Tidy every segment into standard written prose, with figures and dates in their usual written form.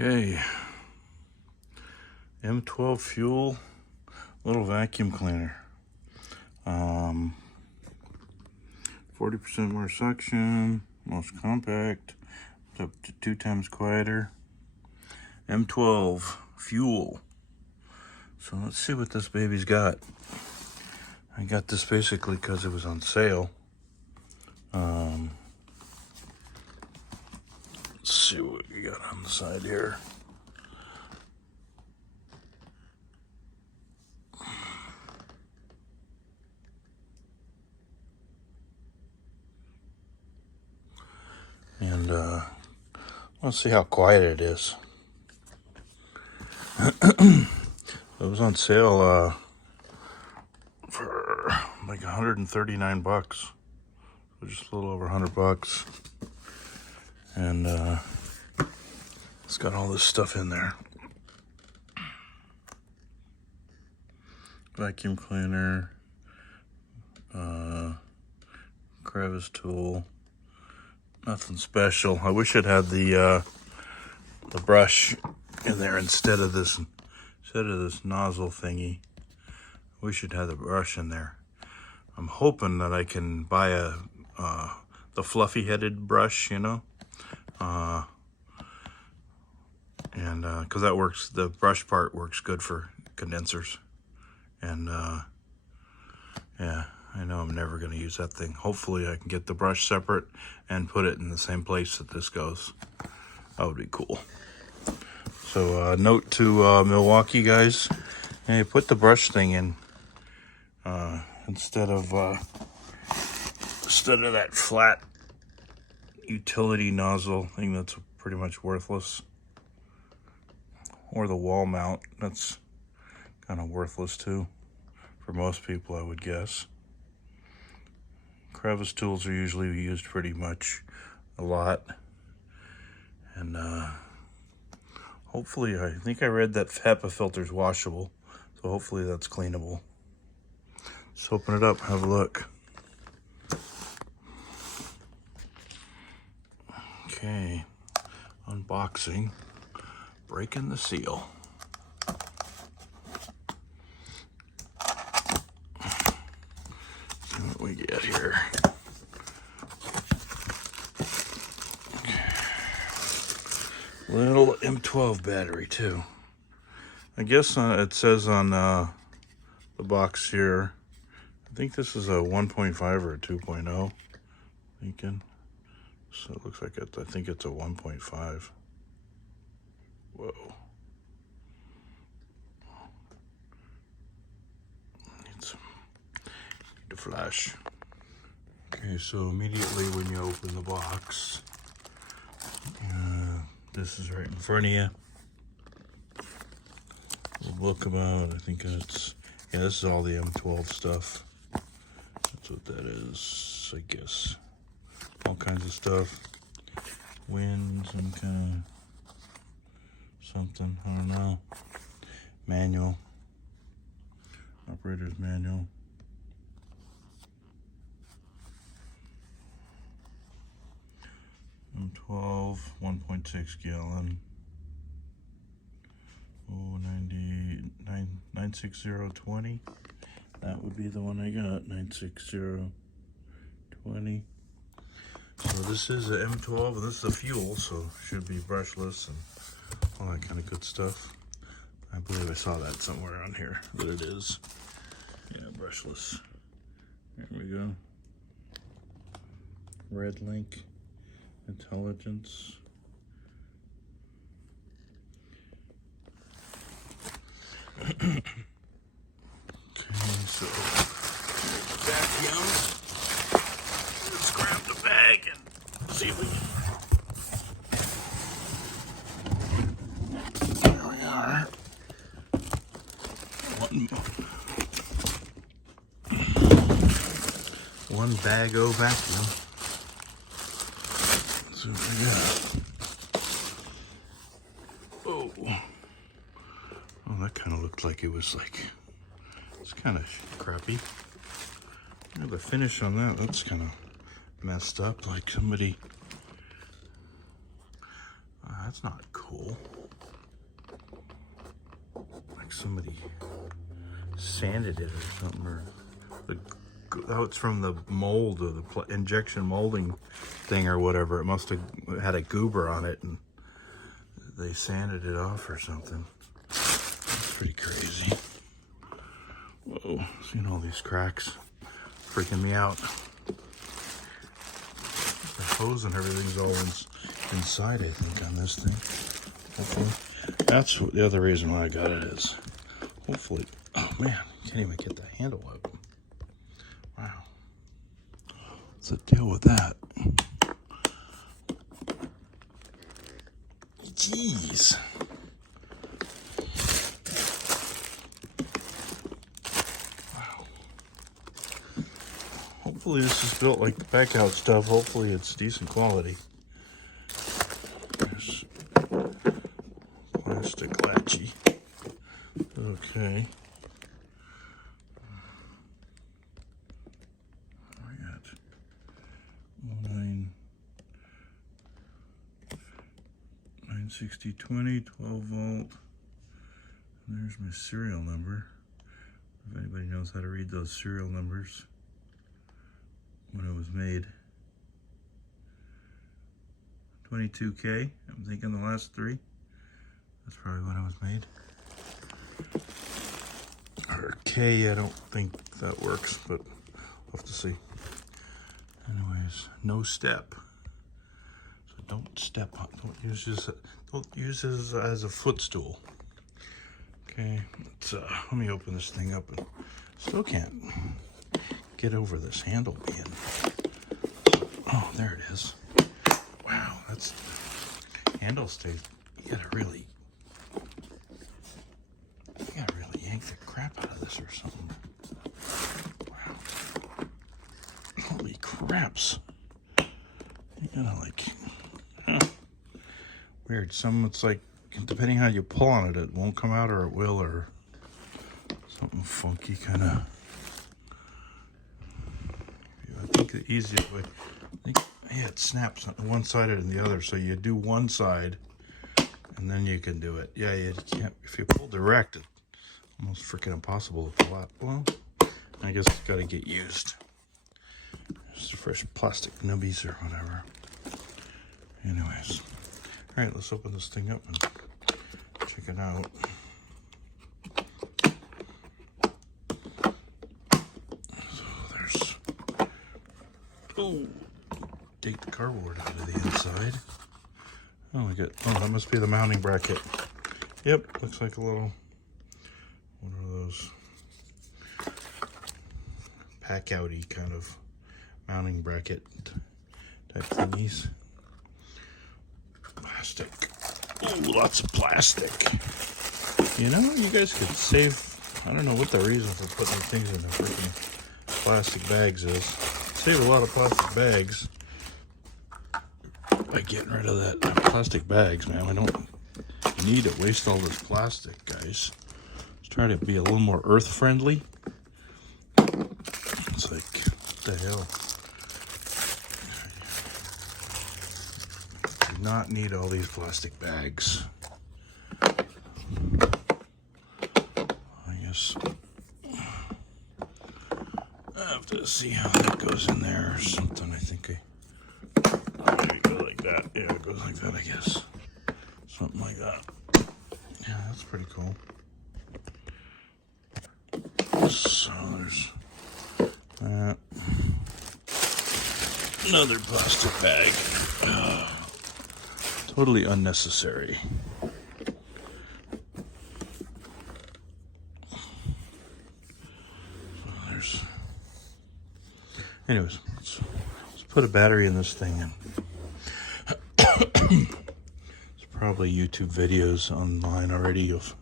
Okay, M12 Fuel little vacuum cleaner. 40% more suction, most compact, up to 2 times quieter. M12 Fuel. So let's see what this baby's got. I got this basically because it was on sale. Let's see what we got on the side here. And let's see how quiet it is. It was on sale for like 139 bucks. So just a little over 100 bucks. And it's got all this stuff in there. Vacuum cleaner, crevice tool. Nothing special. I wish it had the brush in there instead of this nozzle thingy. I wish it had the brush in there. I'm hoping that I can buy the fluffy headed brush, you know, and because that works. The brush part works good for condensers, and yeah. I know I'm never going to use that thing. Hopefully I can get the brush separate and put it in the same place that this goes. That would be cool. So note to Milwaukee guys, hey, put the brush thing in instead of that flat utility nozzle thing that's pretty much worthless. Or the wall mount, that's kind of worthless too for most people, I would guess. Crevice tools are usually used pretty much a lot. And hopefully, I think I read that HEPA filter is washable. So hopefully that's cleanable. Let's open it up, have a look. Okay, unboxing, breaking the seal. What we get here. Okay. Little M12 battery too. I guess it says on the box here, I think this is a 1.5 or a 2.0, thinking. So it looks like I think it's a 1.5. Whoa. Need to flash. Okay, so immediately when you open the box, this is right in front of you. A book about, I think it's, yeah, this is all the M12 stuff. That's what that is, I guess. All kinds of stuff. Wind, some kind of something, I don't know. Manual. Operator's manual. M12, 1.6 gallon. Oh, 96020. That would be the one I got, 96020. So this is a M12, and this is a fuel, so it should be brushless and all that kind of good stuff. I believe I saw that somewhere on here, that it is. Yeah, brushless. There we go. Red link. Intelligence. Okay, so vacuum. Let's grab the bag and see if we can. There we are. One bag of vacuum. So yeah. Oh, that kind of looked like it was like, it's kind of crappy. Yeah, the finish on that's kind of messed up. Like somebody, that's not cool. like somebody sanded it or something, or oh, it's from the mold or the injection molding thing or whatever. It must have had a goober on it and they sanded it off or something. That's pretty crazy. Whoa, seeing all these cracks freaking me out. The hose and everything's all inside, I think, on this thing. Hopefully. That's the other reason why I got it is. Hopefully. Oh man, can't even get the handle open. Wow. What's the deal with that? Jeez. Wow. Hopefully this is built like the back out stuff. Hopefully it's decent quality. There's plastic latchy. Okay. I got 960/20, 12 volt. There's my serial number. If anybody knows how to read those serial numbers. When it was made. 22K, I'm thinking the last three. That's probably when it was made. Or K, I don't think that works, but we'll have to see. Anyways, no step. So don't step on, don't use this as a footstool. Okay, let me open this thing up and still can't get over this handle being. Oh, there it is. Wow, that's handle stays. You gotta really yank the crap out of this or something. Wow. Holy craps. You gotta like, weird. Some it's like, depending how you pull on it, it won't come out or it will, or something funky kind of. I think the easiest way, it snaps on one side and the other, so you do one side and then you can do it. Yeah, you can't, if you pull direct, it's almost freaking impossible to pull out. Well, I guess it's got to get used. Just fresh plastic nubbies or whatever. Anyways, all right, let's open this thing up and check it out. So there's, oh, take the cardboard out of the inside. Oh, we got, oh, that must be the mounting bracket. Yep, looks like a little, one of those pack-outy kind of mounting bracket type thingies. Plastic. Oh, lots of plastic. You know, you guys could save, I don't know what the reason for putting things in the freaking plastic bags is. Save a lot of plastic bags by getting rid of that plastic bags, man. We don't need to waste all this plastic, guys. Let's try to be a little more earth friendly. It's like, what the hell? Do not need all these plastic bags. I guess I have to see how that goes in there or something. I think maybe go like that. Yeah, it goes like that, I guess. Something like that. Yeah, that's pretty cool. So there's that. Another plastic bag. Totally unnecessary. So there's. Anyways, let's put a battery in this thing and there's probably YouTube videos online already of.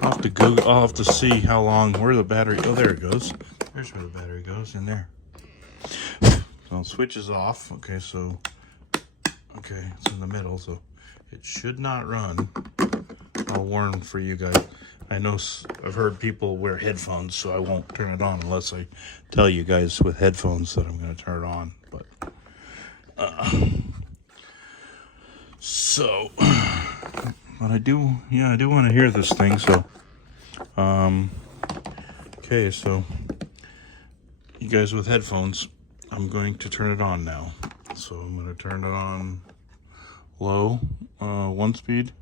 I'll have to go. I'll have to see how long. Where the battery? Oh, there it goes. There's where the battery goes, in there. So it switches off. Okay, so okay, it's in the middle, so it should not run. I'll warn for you guys. I know I've heard people wear headphones, so I won't turn it on unless I tell you guys with headphones that I'm going to turn it on. But but I do want to hear this thing, so Okay, so you guys with headphones, I'm going to turn it on now. So I'm going to turn it on low, 1 speed.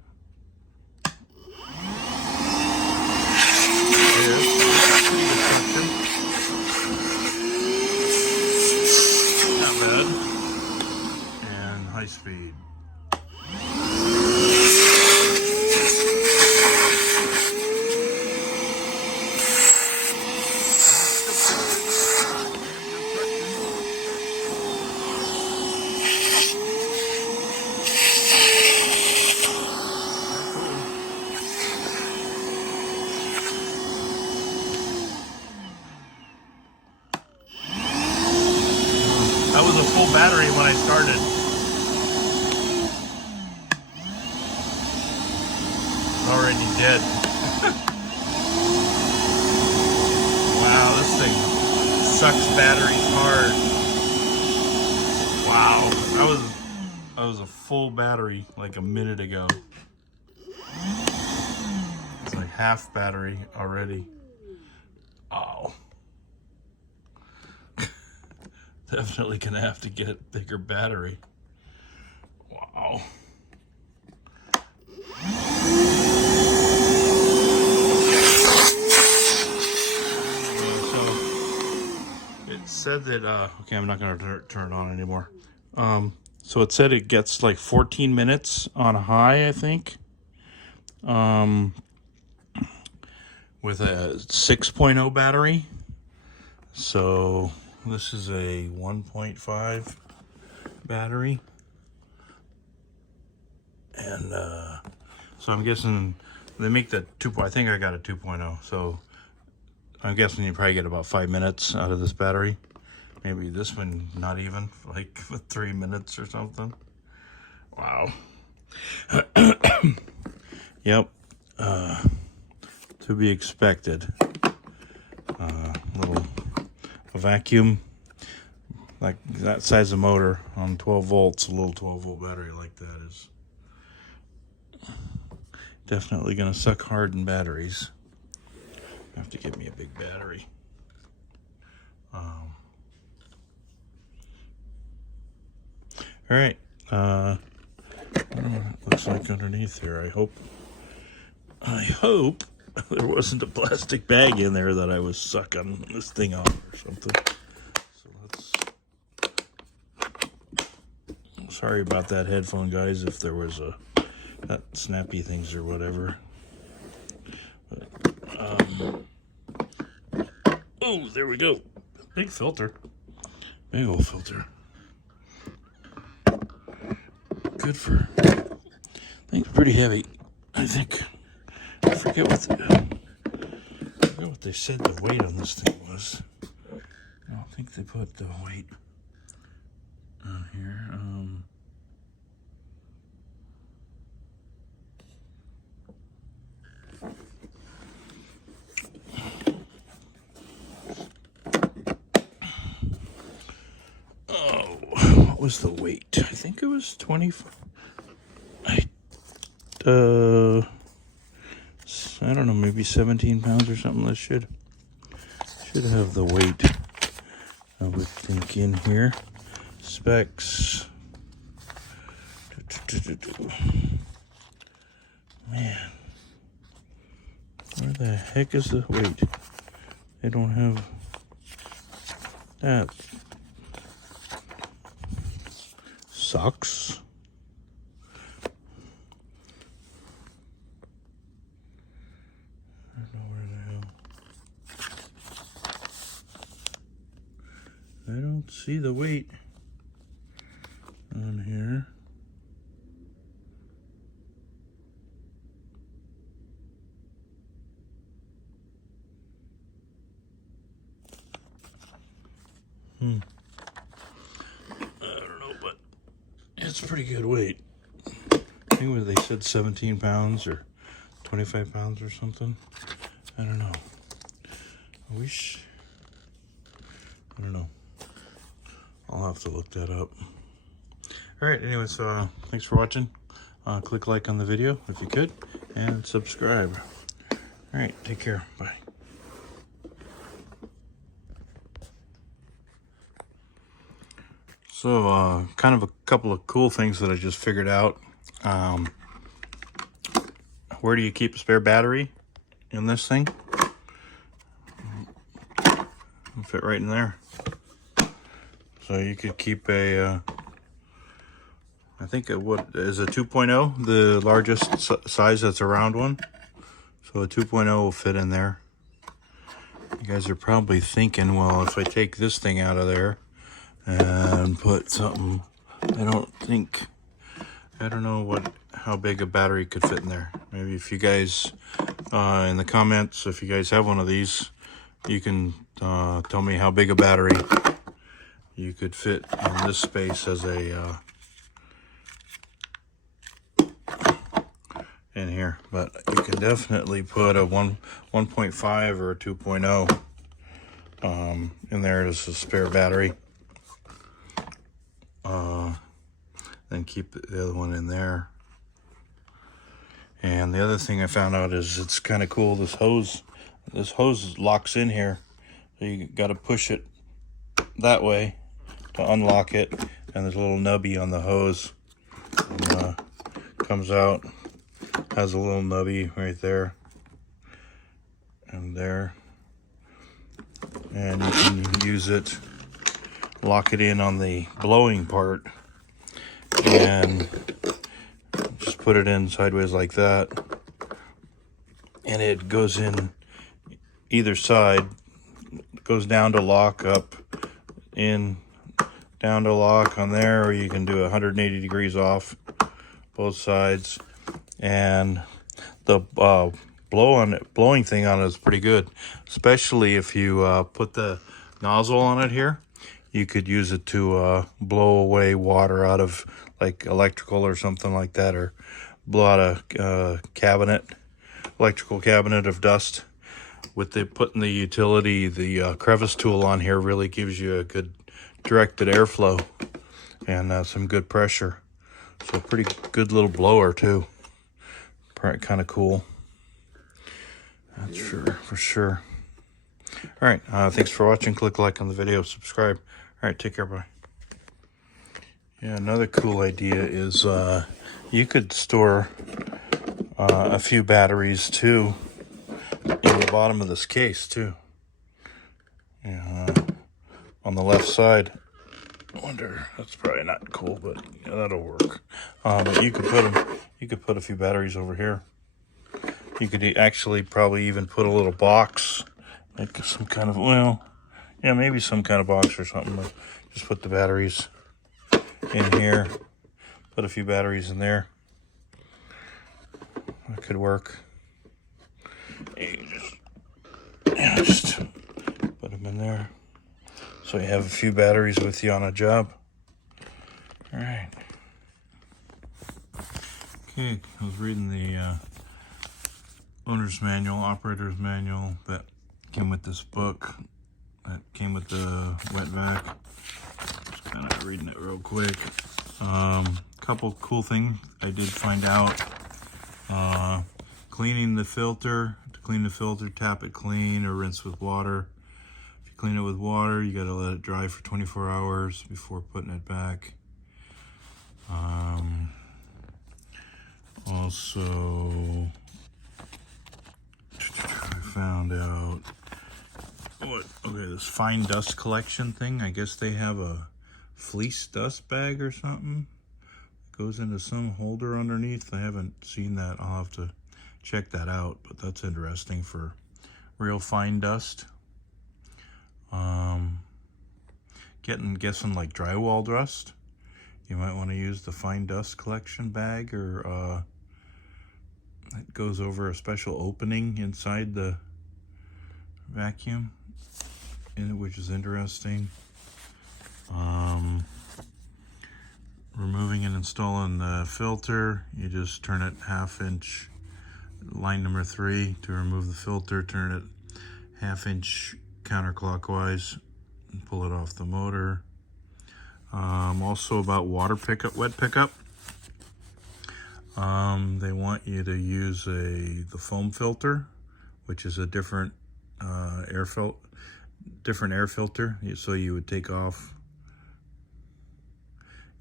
Not bad. And high speed. That was a full battery when I started. Already dead. Wow, this thing sucks batteries hard. Wow, that was a full battery like a minute ago. It's like half battery already. Oh. Definitely gonna have to get a bigger battery. Wow. So it said that okay, I'm not gonna turn it on anymore. So it said it gets like 14 minutes on high, I think. With a 6.0 battery. So this is a 1.5 battery. And so I'm guessing they make the 2. I think I got a 2.0. So I'm guessing you probably get about 5 minutes out of this battery. Maybe this one not even, like 3 minutes or something. Wow. Yep. To be expected. A vacuum like that size of motor on 12 volts, a little 12 volt battery like that is definitely gonna suck hard in batteries. I have to get me a big battery. All right. I don't know what it looks like underneath here. I hope there wasn't a plastic bag in there that I was sucking this thing off or something. So sorry about that headphone, guys, if there was that snappy things or whatever. But, oh, there we go. Big filter. Big old filter. Good for, I think it's pretty heavy. I think, I forget what they said the weight on this thing was. I don't think they put the weight on here. What was the weight? I think it was 25. I don't know, maybe 17 pounds or something. That should have the weight, I would think, in here. Specs. Man, where the heck is the weight? They don't have that. Sucks. I don't know where the hell. I don't see the weight on here. I don't know, but it's pretty good weight. I think they said 17 pounds or 25 pounds or something. I don't know. I don't know. I'll have to look that up. All right, anyways, thanks for watching. Click like on the video if you could, and subscribe. All right, take care. Bye. So, kind of a couple of cool things that I just figured out. Where do you keep a spare battery in this thing? It'll fit right in there. So you could keep a, I think what is a 2.0, the largest size that's a round one. So a 2.0 will fit in there. You guys are probably thinking, well, if I take this thing out of there and put something, I don't know how big a battery could fit in there. Maybe if you guys, in the comments, if you guys have one of these, you can tell me how big a battery you could fit in this space as a, in here. But you can definitely put a 1.5 or a 2.0 in there as a spare battery. Then keep the other one in there. And the other thing I found out is it's kind of cool. This hose locks in here. So you got to push it that way to unlock it. And there's a little nubby on the hose. And, comes out, has a little nubby right there and there. And you can use it, lock it in on the blowing part, and just put it in sideways like that, and it goes in either side. It goes down to lock, up, in, down to lock on there, or you can do 180 degrees off both sides. And the blowing thing on it is pretty good, especially if you put the nozzle on it here. You could use it to blow away water out of like electrical or something like that, or blow out a electrical cabinet of dust. With putting the utility, the crevice tool on here really gives you a good directed airflow and some good pressure. So a pretty good little blower too. Kind of cool. That's for sure. All right, thanks for watching. Click like on the video, subscribe. All right, take care, bye. Yeah, another cool idea is you could store a few batteries too in the bottom of this case too. Yeah, on the left side. I wonder, that's probably not cool, but yeah, that'll work. But you could put a few batteries over here. You could actually probably even put a little box, like some kind of, well, yeah, maybe some kind of box or something. But just put the batteries in here. Put a few batteries in there. That could work. Just put them in there. So you have a few batteries with you on a job. All right. Okay, I was reading the owner's manual, operator's manual that came with this book, that came with the wet vac. Just kind of reading it real quick. Couple cool things I did find out. Cleaning the filter. To clean the filter, tap it clean or rinse with water. If you clean it with water, you gotta let it dry for 24 hours before putting it back. Also, I found out this fine dust collection thing. I guess they have a fleece dust bag or something. It goes into some holder underneath. I haven't seen that. I'll have to check that out, but that's interesting for real fine dust. Guessing like drywall dust. You might want to use the fine dust collection bag, or it goes over a special opening inside the vacuum, which is interesting. Removing and installing the filter, you just turn it 1/2 inch, line number 3 to remove the filter, turn it 1/2 inch counterclockwise and pull it off the motor. Also about water pickup, wet pickup. They want you to use the foam filter, which is a different air filter. So you would take off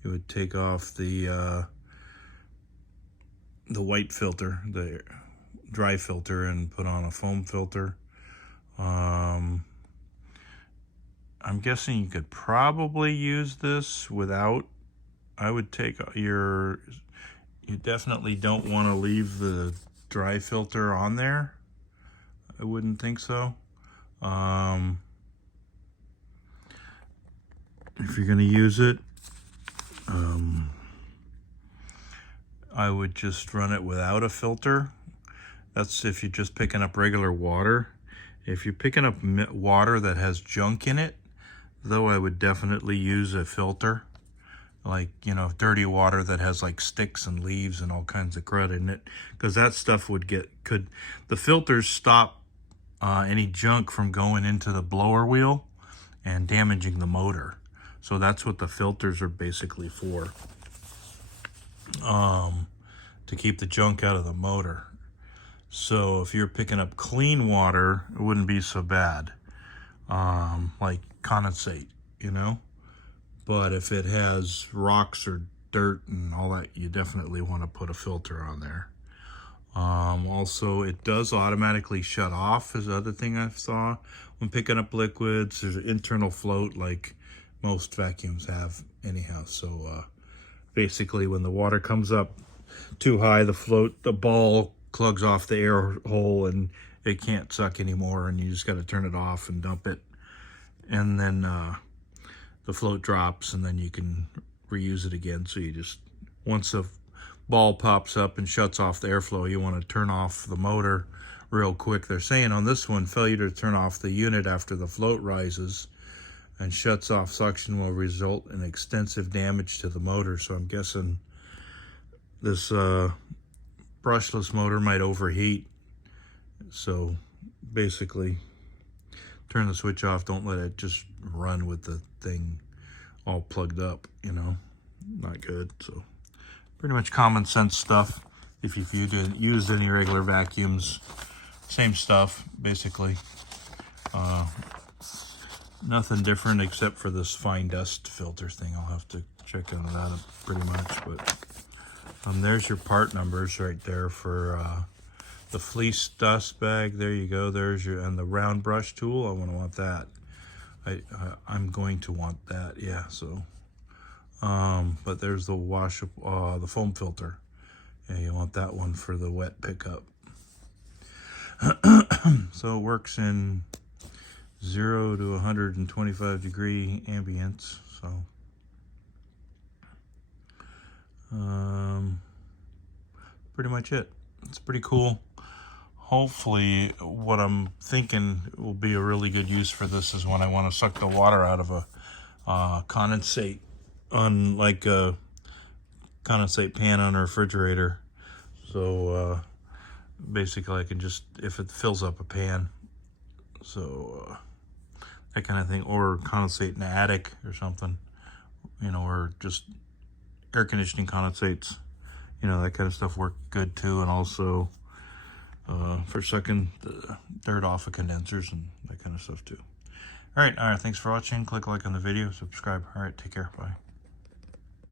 the white filter, the dry filter, and put on a foam filter. I'm guessing you could probably use this without. I would take you definitely don't want to leave the dry filter on there. I wouldn't think so. If you're going to use it, I would just run it without a filter. That's if you're just picking up regular water. If you're picking up water that has junk in it, though, I would definitely use a filter. Like, you know, dirty water that has like sticks and leaves and all kinds of crud in it, because that stuff the filters stop any junk from going into the blower wheel and damaging the motor. So that's what the filters are basically for, to keep the junk out of the motor. So if you're picking up clean water, it wouldn't be so bad, like condensate, you know. But if it has rocks or dirt and all that, you definitely want to put a filter on there. Also, it does automatically shut off, is the other thing I saw. When picking up liquids, there's an internal float like most vacuums have anyhow. So basically when the water comes up too high, the ball plugs off the air hole and it can't suck anymore, and you just got to turn it off and dump it. And then the float drops, and then you can reuse it again. So you just, once the ball pops up and shuts off the airflow, you want to turn off the motor real quick. They're saying on this one, failure to turn off the unit after the float rises and shuts off suction will result in extensive damage to the motor. So I'm guessing this brushless motor might overheat. So basically, turn the switch off. Don't let it just run with the thing all plugged up, you know. Not good. So pretty much common sense stuff. If you've used any regular vacuums, same stuff basically. Nothing different except for this fine dust filter thing. I'll have to check into that pretty much. But there's your part numbers right there for the fleece dust bag. There you go. There's your, and the round brush tool. I want that. I'm going to want that. Yeah. So, but there's the the foam filter. Yeah, you want that one for the wet pickup. So it works in 0 to 125 degree ambience. So, pretty much it. It's pretty cool. Hopefully, what I'm thinking will be a really good use for this is when I want to suck the water out of a condensate on like a condensate pan on a refrigerator. So basically I can just, if it fills up a pan, so that kind of thing, or condensate in the attic or something, you know, or just air conditioning condensates, you know, that kind of stuff work good too. And also for sucking the dirt off of condensers and that kind of stuff too. All right, thanks for watching. Click like on the video, subscribe. All right, take care, bye.